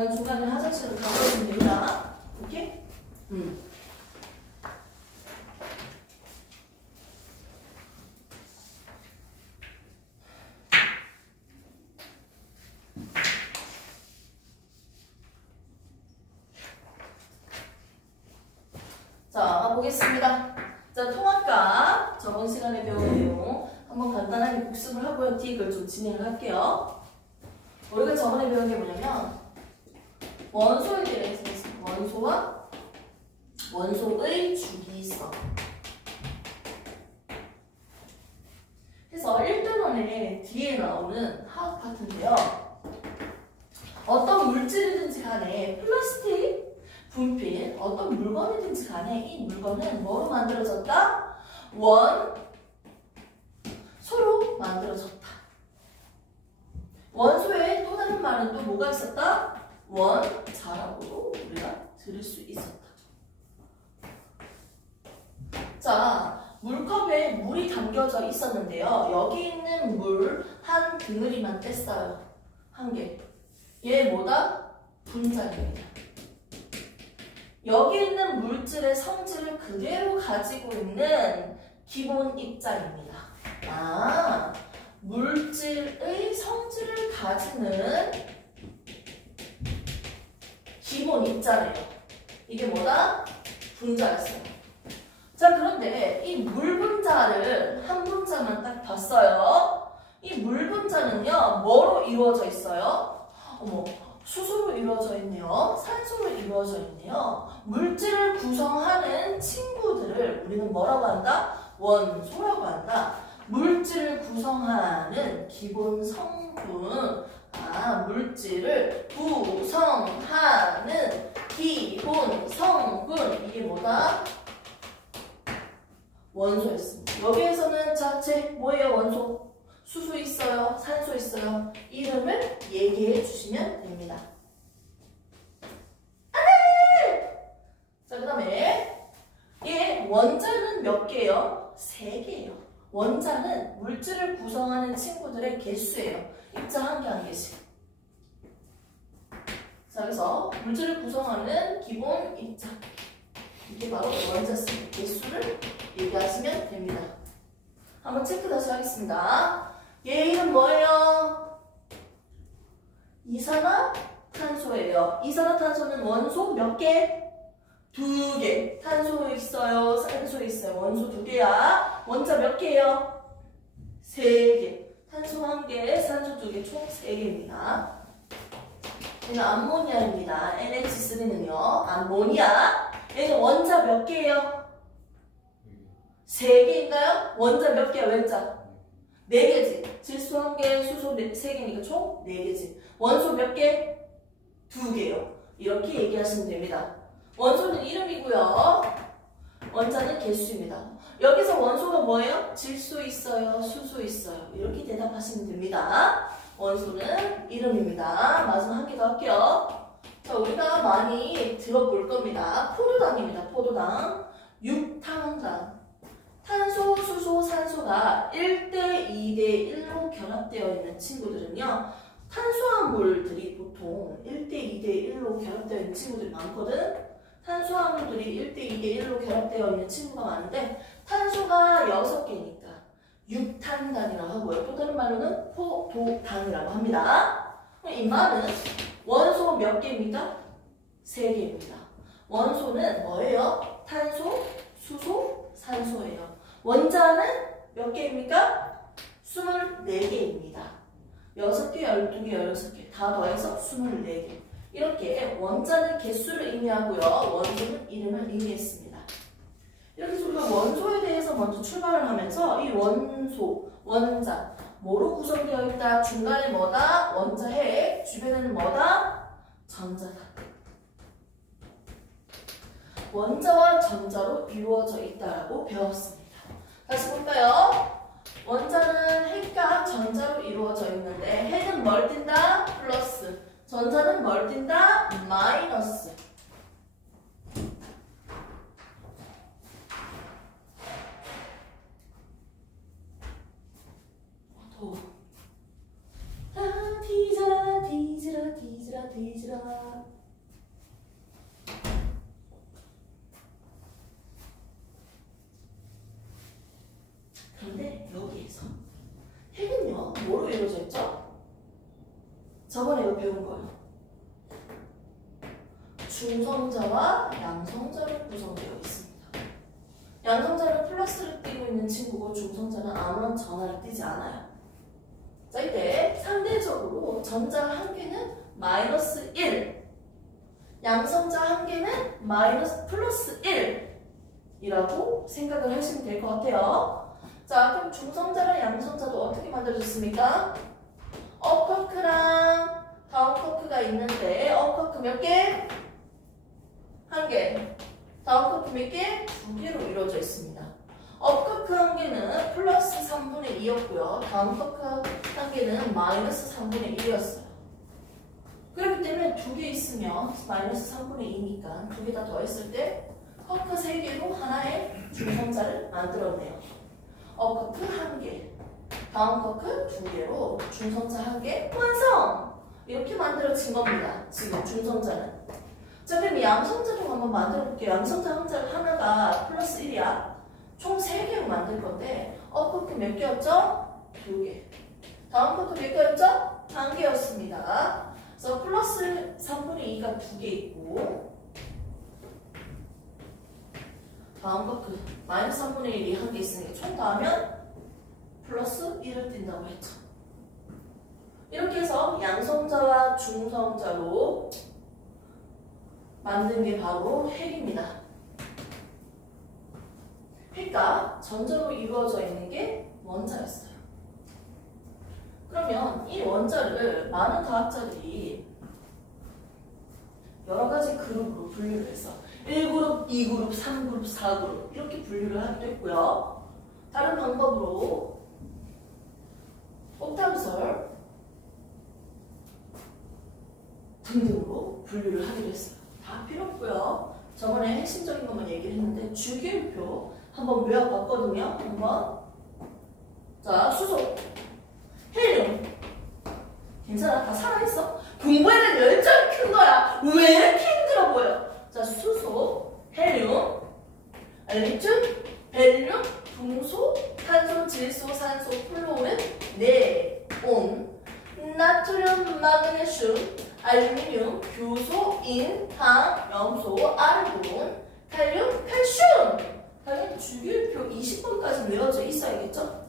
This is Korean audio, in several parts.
중간중간에 화장실을 가보시면 됩니다. 오케이? 자, 보겠습니다. 자, 통합과 저번 시간에 배운 내용 한번 간단하게 복습을 하고요. 뒤에 걸 좀 진행을 할게요. 우리가 저번에 배운 게 뭐냐면 원소에 대해서 원소와 원소의 주기성. 그래서 1단원에 뒤에 나오는 화학 파트인데요. 어떤 물질이든지 간에 플라스틱, 분필, 어떤 물건이든지 간에 이 물건은 뭐로 만들어졌다? 원소로 만들어졌다. 원소에 또 다른 말은 또 뭐가 있었다? 원자라고도 우리가 들을 수 있었다. 자, 물컵에 물이 담겨져 있었는데요. 여기 있는 물 한 덩어리만 뗐어요. 한 개. 얘 뭐다? 분자입니다. 여기 있는 물질의 성질을 그대로 가지고 있는 기본 입자입니다. 아, 물질의 성질을 가지는 기본 입자래요. 이게 뭐다? 분자였어요. 자, 그런데 이 물 분자를 한 분자만 딱 봤어요. 이 물 분자는요, 뭐로 이루어져 있어요? 수소로 이루어져 있네요. 산소로 이루어져 있네요. 물질을 구성하는 친구들을 우리는 뭐라고 한다? 원소라고 한다. 물질을 구성하는 기본 성분, 물질을 구성하는 기본 성분, 이게 뭐다? 원소였습니다. 여기에서는 자체 뭐예요? 원소. 수소 있어요? 산소 있어요? 이름을 얘기해 주시면 됩니다. 자, 그 다음에 얘 원자는 몇 개예요? 3개예요. 원자는 물질을 구성하는 친구들의 개수예요. 입자 한 개 한 개씩. 자, 그래서 물질을 구성하는 기본 입자. 이게 바로 원자습니다. 개수를 얘기하시면 됩니다. 한번 체크 다시 하겠습니다. 얘 이름 뭐예요? 이산화탄소예요. 이산화탄소는 원소 몇 개? 2개. 탄소 있어요. 산소 있어요. 원소 2개야. 원자 몇 개예요? 3개. 탄소 1개, 산소 2개, 총 3개입니다. 얘는 암모니아입니다. NH3는요. 암모니아. 얘는 원자 몇 개예요? 3개인가요? 원자 몇 개야? 원자 4개지. 질소 1개, 수소 3개니까 총 4개지. 원소 몇 개? 2개요. 이렇게 얘기하시면 됩니다. 원소는 이름이고요. 원자는 개수입니다. 여기서 원소가 뭐예요? 질소 있어요. 수소 있어요. 이렇게 대답하시면 됩니다. 원소는 이름입니다. 마지막 한 개 더 할게요. 자, 우리가 많이 들어볼 겁니다. 포도당입니다. 포도당. 6탄당. 탄소, 수소, 산소가 1대 2대 1로 결합되어 있는 친구들은요. 탄수화물들이 보통 1대 2대 1로 결합되어 있는 친구들이 많거든. 탄수화물들이 1대 2대 1로 결합되어 있는 친구가 많은데 탄소가 6개니까 6탄당이라고 하고요. 또 다른 말로는 포도당이라고 합니다. 이 말은 원소 몇 개입니까? 3개입니다. 원소는 뭐예요? 탄소, 수소, 산소예요. 원자는 몇 개입니까? 24개입니다. 6개, 12개, 16개 다 더해서 24개. 이렇게 원자는 개수를 의미하고요. 원소는 이름을 의미했습니다. 이렇게 해서 우리가 원소에 대해서 먼저 출발을 하면서 이 원소, 원자 뭐로 구성되어 있다? 중간에 뭐다? 원자핵. 주변에는 뭐다? 전자다. 원자와 전자로 이루어져 있다고 배웠습니다. 다시 볼까요? 원자는 핵과 전자로 이루어져 있는데 핵은 뭘 띈다? 플러스. 전자는 뭘 띈다? 마이너스. 더워. 디즈라 디즈라 디즈라 디즈라. 저번에 이거 배운 거예요. 중성자와 양성자로 구성되어 있습니다. 양성자는 플러스를 띄고 있는 친구고 중성자는 아무런 전하를 띄지 않아요. 자, 이때 상대적으로 전자 한 개는 마이너스 1, 양성자 한 개는 마이너스 플러스 1이라고 생각을 하시면 될 것 같아요. 자, 그럼 중성자랑 양성자도 어떻게 만들어졌습니까? 업커크랑 다운커크가 있는데 업커크 몇 개? 한 개. 다운커크 몇 개? 두 개로 이루어져 있습니다. 업커크 한 개는 플러스 3분의 2였고요. 다운커크 한 개는 마이너스 3분의 1이었어요. 그렇기 때문에 두 개 있으면 마이너스 3분의 2니까 두 개 다 더했을 때 커크 3개로 하나의 중성자를 만들었네요. 업커크 한 개, 다운커크 두 개로 중성자 한 개 완성! 이렇게 만들어진 겁니다. 지금 중성자는. 자, 그럼 양성자도 한번 만들어 볼게요. 양성자 하나가 플러스 1이야. 총 3개로 만들 건데 업커크 몇 개였죠? 2개. 다운커크 몇 개였죠? 1개였습니다. 그래서 플러스 3분의 2가 2개 있고 다운커크 마이너스 3분의 1이 1개 있으니까 총 더하면 플러스 1을 띈다고 했죠. 이렇게 해서 양성자와 중성자로 만든 게 바로 핵입니다. 핵과 전자로 이루어져 있는 게 원자였어요. 그러면 이 원자를 많은 과학자들이 여러 가지 그룹으로 분류를 해서 1그룹, 2그룹, 3그룹, 4그룹 이렇게 분류를 하기도 했고요. 다른 방법으로 옥탑설 등등으로 분류를 하기도 했어요. 다 필요 없고요. 저번에 핵심적인 것만 얘기를 했는데 주기율표 한번 외워봤거든요. 한번. 자, 수소, 헬륨. 괜찮아? 다 살아있어? 공부에 대한 열정이 큰 거야. 왜 이렇게 힘들어 보여? 자, 수소, 헬륨, 리튬, 벨륨, 동소, 탄소, 질소, 산소, 플로린, 네온, 나트륨, 마그네슘, 알루미늄, 교소, 인, 당, 염소, 아르곤, 칼륨, 칼슘. 당연히 주기율표 20번까지 외워져 있어야겠죠?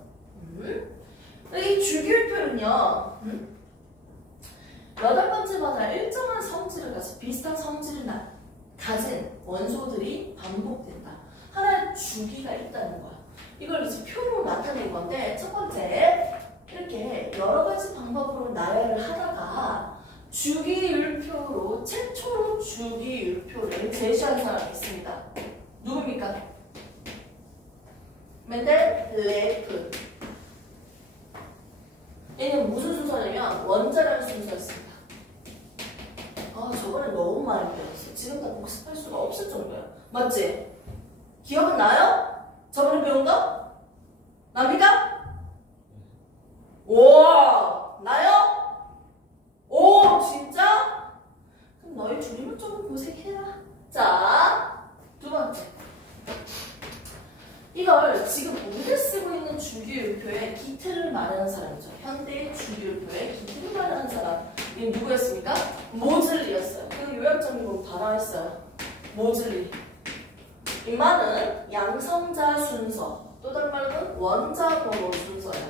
이 주기율표는요, 8번째마다 일정한 성질을 가지고 비슷한 성질을 가진 원소들이 반복된다. 하나의 주기가 있다는 거야. 이걸 이제 표로 나타낸 건데, 첫 번째, 이렇게 여러 가지 방법으로 나열을 하다가 주기율표로, 최초로 주기율표를 제시한 사람이 있습니다. 누굽니까? 멘델레프. 얘는 무슨 순서냐면 원자라는 순서였습니다. 아, 저번에 너무 많이 배웠어. 지금 다 복습할 수가 없을 정도야. 맞지? 기억은 나요? 저번에 배운 거? 납니까? 오! 나요? 오! 진짜? 그럼 너희 줄임을 조금 고생해라. 자, 두 번째. 이걸 지금 우리가 쓰고 있는 주기율표의 기틀을 말하는 사람이죠. 현대의 주기율표의 기틀을 말하는 사람이 누구였습니까? 모즐리였어요. 그 요약적으로 다 나와있어요. 모즐리. 이만은 양성자 순서, 또 다른 말로는 원자 번호 순서예요.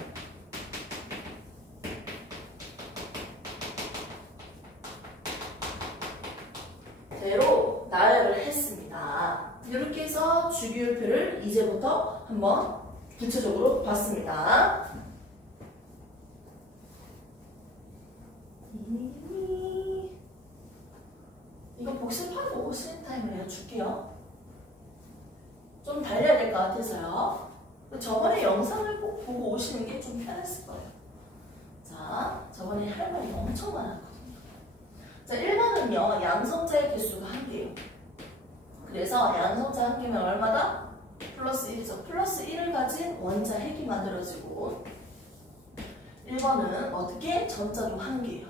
대로 나열을 했습니다. 이렇게 해서 주기율표를 이제부터 한번 구체적으로 봤습니다. 이거 복습하고 쉬는 타임을 내가 줄게요. 좀 달려야 될 것 같아서요. 저번에 영상을 꼭 보고 오시는 게 좀 편했을 거예요. 자, 저번에 할 말이 엄청 많았거든요. 자, 1번은요, 양성자의 개수가 1개예요. 그래서 양성자 1개면 얼마다? 플러스 1이죠. 플러스 1을 가진 원자 핵이 만들어지고 1번은 어떻게? 전자도 1개예요.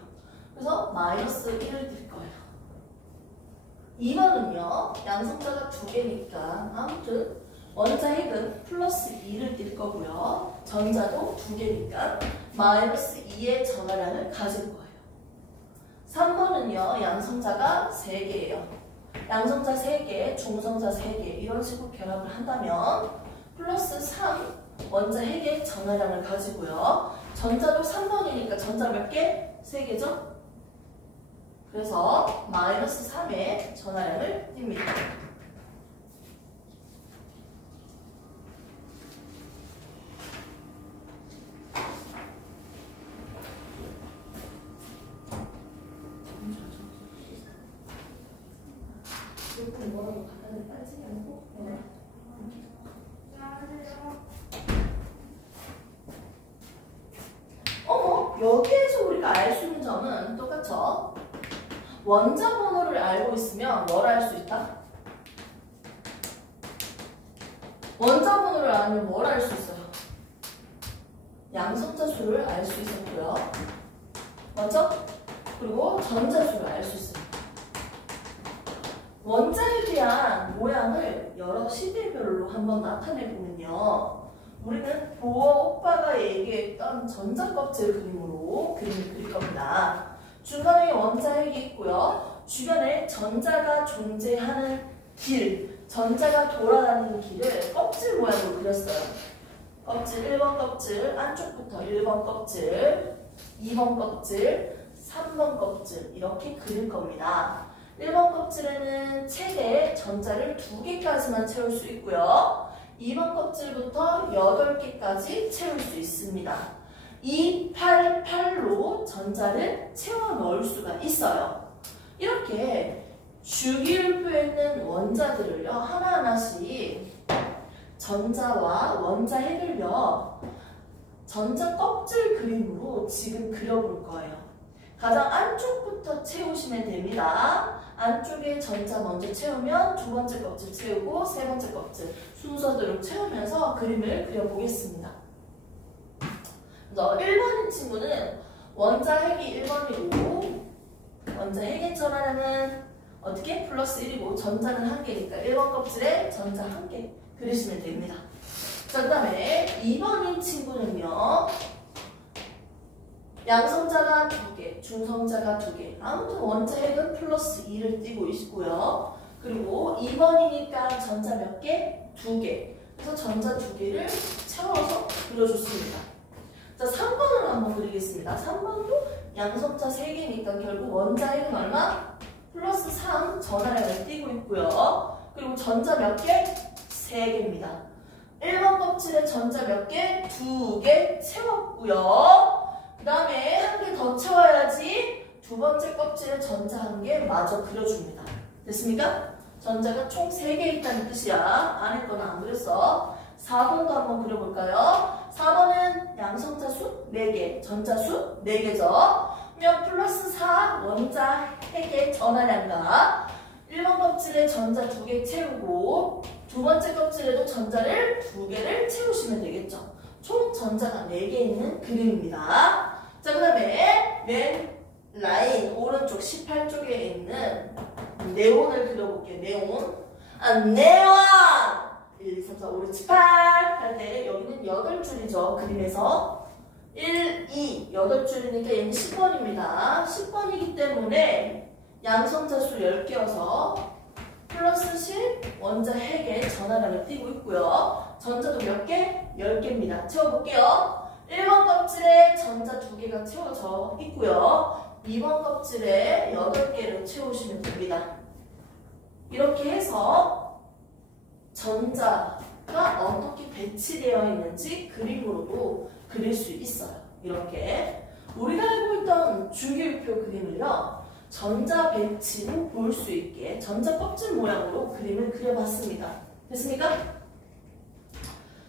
그래서 마이너스 1을 들 거예요. 2번은요. 양성자가 2개니까 아무튼 원자 핵은 플러스 2를 띨 거고요. 전자도 2개니까 마이너스 2의 전하량을 가질 거예요. 3번은요. 양성자가 3개예요. 양성자 3개, 중성자 3개 이런 식으로 결합을 한다면 플러스 3 원자 핵의 전하량을 가지고요. 전자도 3번이니까 전자 몇 개? 3개죠? 그래서 마이너스 3의 전하량을 띱니다. 뭐라고 갖다 빠지지 않고 여기에서 우리가 알 수 있는 점은 똑같죠? 원자 번호를 알고 있으면 뭘 알 수 있다? 원자 번호를 알면 뭘 알 수 있어요? 양성자 수를 알 수 있었고요. 맞죠? 그리고 전자 수를 알 수 있습니다. 원자에 대한 모양을 여러 시대별로 한번 나타내보면요. 우리는 보어 오빠가 얘기했던 전자 껍질 그림으로 그림을 그릴 겁니다. 중간에 원자 핵이 있고요. 주변에 전자가 존재하는 길, 전자가 돌아다니는 길을 껍질 모양으로 그렸어요. 껍질 1번 껍질, 안쪽부터 1번 껍질, 2번 껍질, 3번 껍질 이렇게 그릴 겁니다. 1번 껍질에는 최대 전자를 2개까지만 채울 수 있고요. 2번 껍질부터 8개까지 채울 수 있습니다. 2, 8, 8로 전자를 채워 넣을 수가 있어요. 이렇게 주기율표에 있는 원자들을요. 하나하나씩 전자와 원자 핵을요. 전자 껍질 그림으로 지금 그려볼 거예요. 가장 안쪽부터 채우시면 됩니다. 안쪽에 전자 먼저 채우면 두 번째 껍질 채우고 세 번째 껍질 순서대로 채우면서 그림을 그려보겠습니다. 먼저 1번인 친구는 원자 핵이 1번이고 원자 핵의 전하량은 어떻게? 플러스 1이고 전자는 1개니까 1번 껍질에 전자 1개 그리시면 됩니다. 자, 그 다음에 2번인 친구는요. 양성자가 2개, 중성자가 2개. 아무튼 원자 핵은 플러스 2를 띄고 있고요. 그리고 2번이니까 전자 몇 개? 2개. 그래서 전자 2개를 채워서 그려줬습니다. 자, 3번을 한번 그리겠습니다. 3번도 양성자 3개니까 결국 원자 핵은 얼마? 플러스 3 전하량을 띄고 있고요. 그리고 전자 몇 개? 3개입니다. 1번 껍질에 전자 몇 개? 2개 채웠고요. 그 다음에 1개 더 채워야지 두 번째 껍질에 전자 1개 마저 그려줍니다. 됐습니까? 전자가 총 3개 있다는 뜻이야. 안에 거는 안 그렸어. 4번도 한번 그려볼까요? 4번은 양성자 수 4개, 전자 수 4개죠. 그러면 플러스 4 원자 핵의 전하량과 1번 껍질에 전자 2개 채우고 두 번째 껍질에도 전자를 2개를 채우시면 되겠죠. 총 전자가 4개 있는 그림입니다. 자, 그 다음에 맨 라인 오른쪽 18쪽에 있는 네온을 그려볼게요. 네온. 네온! 1, 2, 3, 4, 5, 6, 7, 8 할 때 여기는 8줄이죠. 그림에서 1, 2, 8줄이니까 얘는 10번입니다. 10번이기 때문에 양성자 수 10개여서 플러스 10 원자 핵의 전하량을 띄고 있고요. 전자도 몇 개? 10개입니다. 채워볼게요. 1번 껍질에 전자 2개가 채워져 있고요. 2번 껍질에 8개를 채우시면 됩니다. 이렇게 해서 전자가 어떻게 배치되어 있는지 그림으로도 그릴 수 있어요. 이렇게 우리가 알고 있던 주기율표 그림을요. 전자 배치로 볼 수 있게 전자 껍질 모양으로 그림을 그려봤습니다. 됐습니까?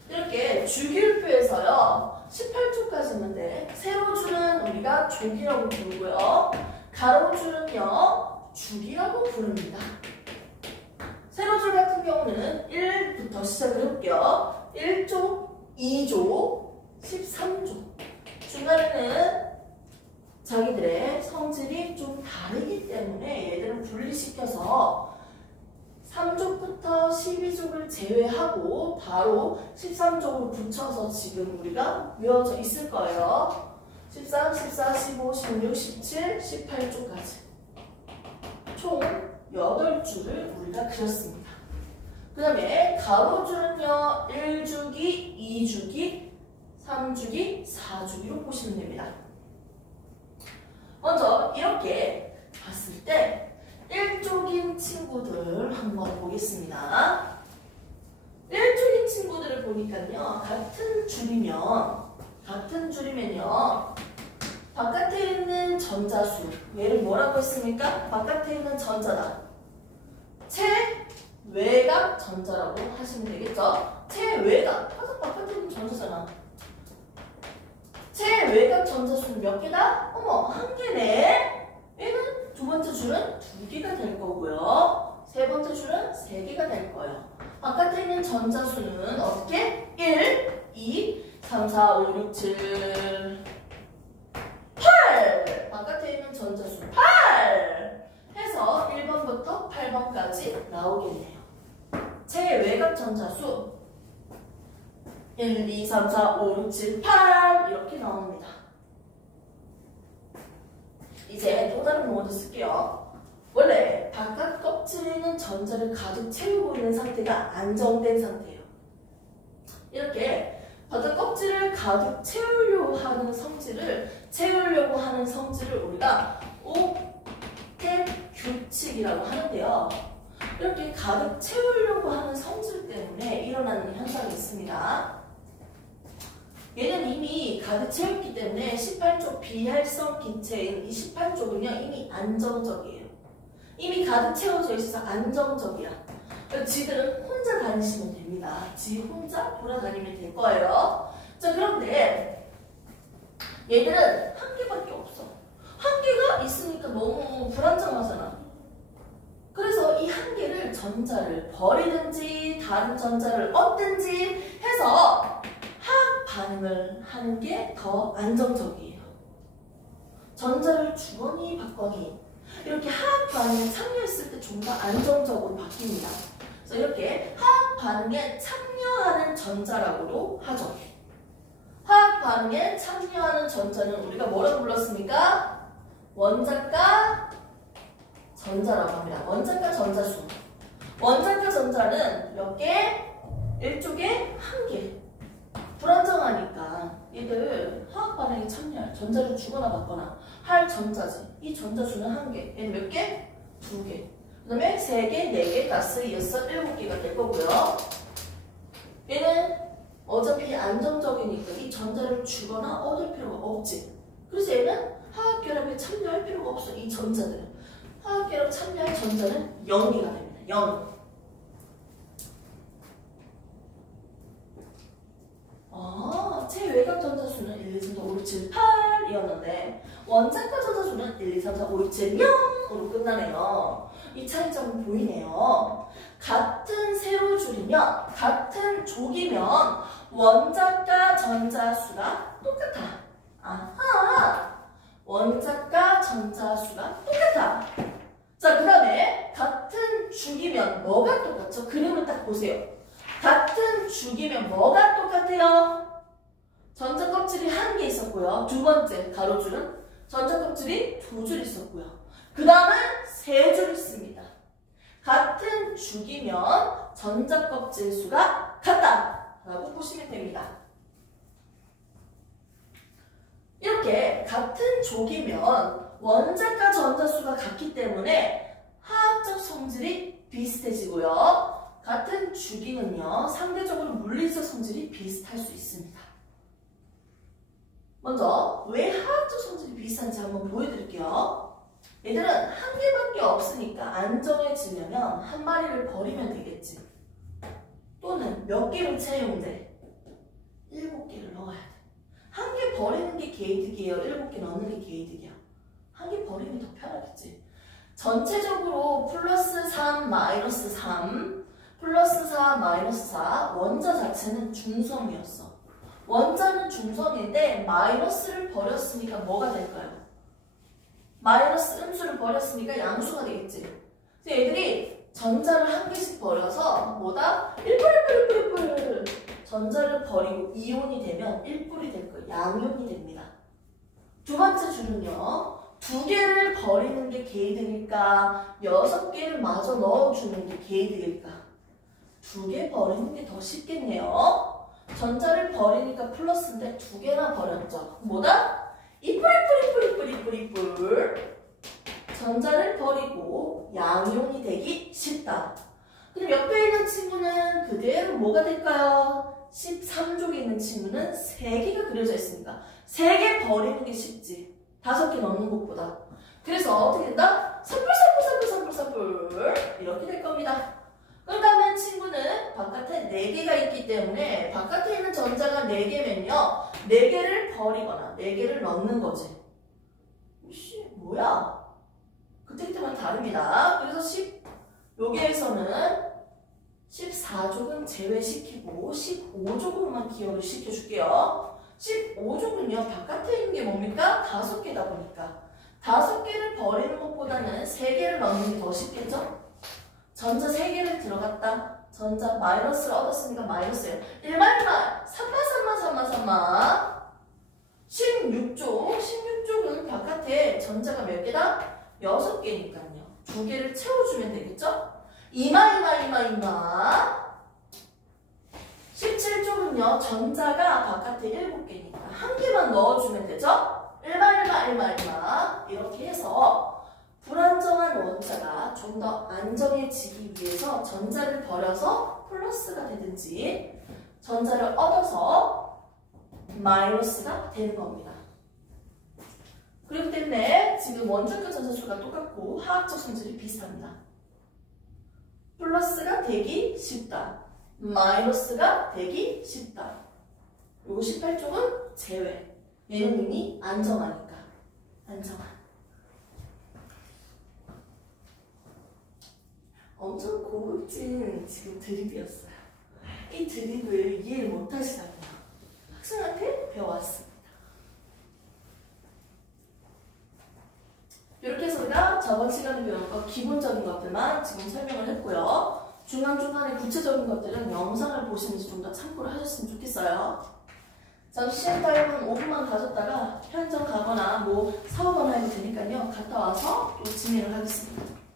이렇게 주기율표에서요. 18초까지인데 세로줄은 우리가 조기라고 부르고요. 가로줄은요. 주기라고 부릅니다. 세로줄 같은 경우는 1부터 시작을 해볼게요. 1조, 2조, 13조. 중간에는 자기들의 성질이 좀 다르기 때문에 얘들은 분리시켜서 3족부터 12족을 제외하고 바로 13족으로 붙여서 지금 우리가 외워져 있을 거예요. 13, 14, 15, 16, 17, 18쪽까지 총 8줄을 우리가 그렸습니다. 그 다음에 가로줄은요 1주기, 2주기, 3주기, 4주기로 보시면 됩니다. 먼저 이렇게 봤을 때 1쪽인 친구들 한번 보겠습니다. 1쪽인 친구들을 보니까요 같은 줄이면요 바깥에 있는 전자수 얘를 뭐라고 했습니까? 바깥에 있는 전자다. 최외곽 전자라고 하시면 되겠죠? 최외곽 바깥에 있는 전자잖아. 최외곽 전자수는 몇 개다? 어머, 한 개네. 얘는 두 번째 줄은 2개가 될 거고요. 세 번째 줄은 3개가 될 거예요. 바깥에 있는 전자수는 어떻게? 1, 2, 3, 4, 5, 6, 7, 8! 바깥에 있는 전자수 8! 해서 1번부터 8번까지 나오겠네요. 최외곽 전자수 1, 2, 3, 4, 5, 6, 7, 8 이렇게 나옵니다. 이제 또 다른 모드 쓸게요. 원래 바깥 껍질에 있는 전자를 가득 채우고 있는 상태가 안정된 상태예요. 이렇게 바깥 껍질을 가득 채우려고 하는 성질을 우리가 옥텟 규칙이라고 하는데요. 이렇게 가득 채우려고 하는 성질 때문에 일어나는 현상이 있습니다. 얘는 이미 가득 채웠기 때문에 18쪽 비활성 기체인 이 18쪽은요 이미 안정적이에요. 이미 가득 채워져 있어서 안정적이야. 지들은 혼자 다니시면 됩니다. 지 혼자 돌아다니면 될 거예요. 자, 그런데 얘들은 한 개밖에 없어. 한 개가 있으니까 너무 불안정하잖아. 그래서 이 한 개를 전자를 버리든지 다른 전자를 얻든지 해서 화학 반응을 하는 게 더 안정적이에요. 전자를 주거니 받거니 이렇게 화학 반응에 참여했을 때 좀 더 안정적으로 바뀝니다. 그래서 이렇게 화학 반응에 참여하는 전자라고도 하죠. 화학 반응에 참여하는 전자는 우리가 뭐라고 불렀습니까? 원자가 전자라고 합니다. 원자가 전자수. 원자가 전자는 몇 개? 1쪽에 한 개. 불안정하니까 얘들 화학 반응에 참여할 전자를 주거나 받거나 할 전자지. 이 전자수는 한 개. 얘는 몇 개? 2개. 그 다음에 3개, 4개, 5, 6, 7개가 될 거고요. 얘는 어차피 안정적이니까 이 전자를 주거나 얻을 필요가 없지. 그래서 얘는 화학결합에 참여할 필요가 없어. 이 전자들은. 화학결합 참여할 전자는 0개가 됩니다. 0. 최외곽 전자수는 1, 2, 3, 4, 5, 6, 7, 8이었는데 원자가 전자수는 1, 2, 3, 4, 5, 6, 7, 0으로 끝나네요. 이 차이점은 보이네요. 같은 세로줄이면 같은 족이면 원자가 전자수가 똑같아. 아하! 원자가 전자수가 똑같아. 자, 그 다음에 같은 죽이면 뭐가 똑같죠? 그림을 딱 보세요. 같은 죽이면 뭐가 똑같아요? 전자 껍질이 한 개 있었고요. 두 번째 가로줄은 전자 껍질이 2줄 있었고요. 그 다음은 3줄 있습니다. 같은 죽이면 전자 껍질 수가 같다 라고 보시면 됩니다. 이렇게 같은 족이면 원자가 전자수가 같기 때문에 화학적 성질이 비슷해지고요. 같은 주기는요, 상대적으로 물리적 성질이 비슷할 수 있습니다. 먼저 왜 화학적 성질이 비슷한지 한번 보여드릴게요. 얘들은 한 개밖에 없으니까 안정해지려면 한 마리를 버리면 되겠지. 또는 몇 개를 채우는데 7개를 넣어야 돼. 한 개 버리는 게 개이득이에요. 7개 넣는 게 개이득이야. 한 개 버리면 더 편하겠지. 전체적으로 플러스 3, 마이너스 3, 플러스 4, 마이너스 4 원자 자체는 중성이었어. 원자는 중성인데 마이너스를 버렸으니까 뭐가 될까요? 마이너스 음수를 버렸으니까 양수가 되겠지. 그래서 얘들이 전자를 한 개씩 버려서 뭐다? 1뿌리 전자를 버리고 이온이 되면 1뿌리 될 거예요. 양이온이 됩니다. 두 번째 줄은요. 2개를 버리는 게 개이득일까? 6개를 마저 넣어주는 게 개이득일까? 2개 버리는 게 더 쉽겠네요. 전자를 버리니까 플러스인데 2개나 버렸죠. 뭐다? 이뿔 전자를 버리고 양이온이 되기 쉽다. 그럼 옆에 있는 친구는 그대로 뭐가 될까요? 13쪽에 있는 친구는 3개가 그려져 있으니까 3개 버리는 게 쉽지. 5개 넣는 것보다. 그래서 어떻게 된다? 산불 이렇게 될 겁니다. 그 다음에 친구는 바깥에 4개가 있기 때문에 바깥에 있는 전자가 4개면요. 4개를 버리거나 4개를 넣는 거지. 뭐야? 그때마다 다릅니다. 그래서 여기에서는 14족은 제외시키고 15족으로만 기억을 시켜줄게요. 15족은요. 바깥에 있는 게 뭡니까? 5개다 보니까 5개를 버리는 것보다는 3개를 넣는 게 더 쉽겠죠? 전자 3개를 들어갔다. 전자 마이너스를 얻었으니까 마이너스예요. 1만 3마 16족은 바깥에 전자가 몇 개다? 6개니까요. 2개를 채워주면 되겠죠? 17쪽은요. 전자가 바깥에 7개니까 1개만 넣어주면 되죠? 1마 이렇게 해서 불안정한 원자가 좀 더 안정해지기 위해서 전자를 버려서 플러스가 되든지 전자를 얻어서 마이너스가 되는 겁니다. 그렇기 때문에 지금 원주격 전자수가 똑같고 화학적 성질이 비슷합니다. 플러스가 되기 쉽다. 마이너스가 되기 쉽다. 요거 18쪽은 제외. 얘는 이미 안정하니까. 안정한. 엄청 고급진 지금 드립이었어요. 이 드립을 이해를 못하시다면 학생한테 배워왔습니다. 이렇게 해서 우리가 저번 시간에 배운 거 기본적인 것들만 지금 설명을 했고요. 중간중간에 구체적인 것들은 영상을 보시면서 좀 더 참고를 하셨으면 좋겠어요. 잠시 시간 타임은 5분만 가졌다가 편의점 가거나 뭐 사오거나 해도 되니까요. 갔다 와서 또 진행을 하겠습니다.